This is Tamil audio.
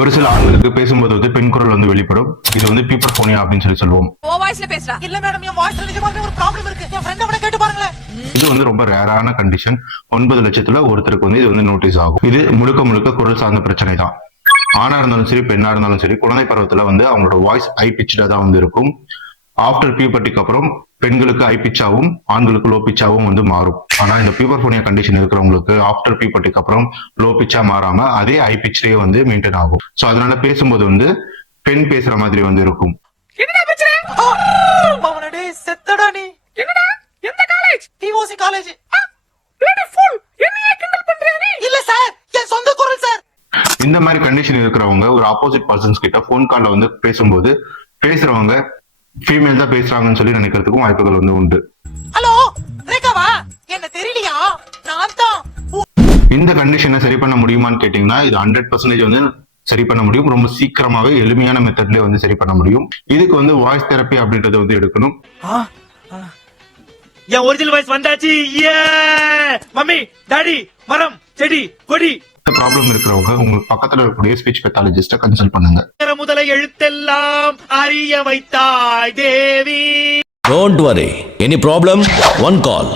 ஒரு சில ஆண்களுக்கு பேசும்போது வந்து பெண் குரல் வந்து வெளிப்படும். இது வந்து பீப்பர்ஃபோனியா அப்படின்னு சொல்லுவோம். இல்ல மேடம், என் வாய்ஸ்ல நிஜமாவே ஒரு ப்ராப்ளம் இருக்கு. என் ஃப்ரெண்ட விட கேட்டு பாருங்களேன். இது வந்து ரொம்ப ரேரான கண்டிஷன். 9 லட்சத்துல ஒருத்தருக்கு வந்து இது வந்து நோட்டீஸ் ஆகும். இது முழுக்க குரல் சார்ந்த பிரச்சனை தான். ஆணா இருந்தாலும் சரி, பெண்ணா இருந்தாலும் சரி, குழந்தை பருவத்துல வந்து அவங்களோட வாய்ஸ் ஹை பிச்சா தான் வந்து இருக்கும். ஆஃப்டர் பியூபர்ட்டிக்கு அப்புறம் பெண்களுக்கு ஹை பிச்சாவும் ஆண்களுக்கு லோ பிச்சாவும் வந்து மாறும். ஆனா இந்த பியூபர்ஃபோனியா கண்டிஷன் இருக்கிறவங்களுக்கு ஆஃப்டர் பியூபர்ட்டிக்கு அப்புறம் லோ பிச்சா மாறாம அதே ஹை பிச்லயே வந்து மெயின்டைன் ஆகும். சோ அதனால பேசும்போது வந்து பெண் பேசுற மாதிரி வந்து இருக்கும். செத்தடா நீ. என்னடா? எந்த college? DOC college. Bloody full. என்னைய கிண்டல் பண்றியா நீ? இல்ல சார், என் சொந்த குரல் சார். இந்த மாதிரி கண்டிஷன் இருக்கிறவங்க ஒரு ஆப்போசிட் பர்சன்ஸ் கிட்ட போன் கால்ல வந்து பேசும்போது பேசுறவங்க ஃபீமேல் தான் பேசுறாங்கன்னு சொல்லி நினைக்கிறதுக்கும் வாய்ப்புகள் வந்து உண்டு. ஹலோ, ரேகாவா? என்ன தெரியலையா? நான் தான். இந்த கண்டிஷனை சரி பண்ண முடியுமான்னு கேட்டீங்கன்னா இது 100% வந்து சரி பண்ண முடியும். ரொம்ப சீக்கிரமாவே எளிமையான மெத்தட்லயே வந்து சரி பண்ண முடியும். இதுக்கு வந்து வாய்ஸ் தெரப்பி அப்படின்றத வந்து எடுக்கணும். என் ஒரிஜினல் வாய்ஸ் வந்தாச்சு. மம்மி, டாடி, மரம், செடி, கொடி. ப்ராப்ளம் இருக்கிறவங்க உங்களுக்கு பக்கத்துல இருக்கக்கூடிய ஸ்பீச் பெத்தாலஜிஸ்ட கன்சல்ட் பண்ணுங்க. முதல எழுத்தெல்லாம் அறிய வைத்தாய் தேவி. Don't worry. Any problem? One call.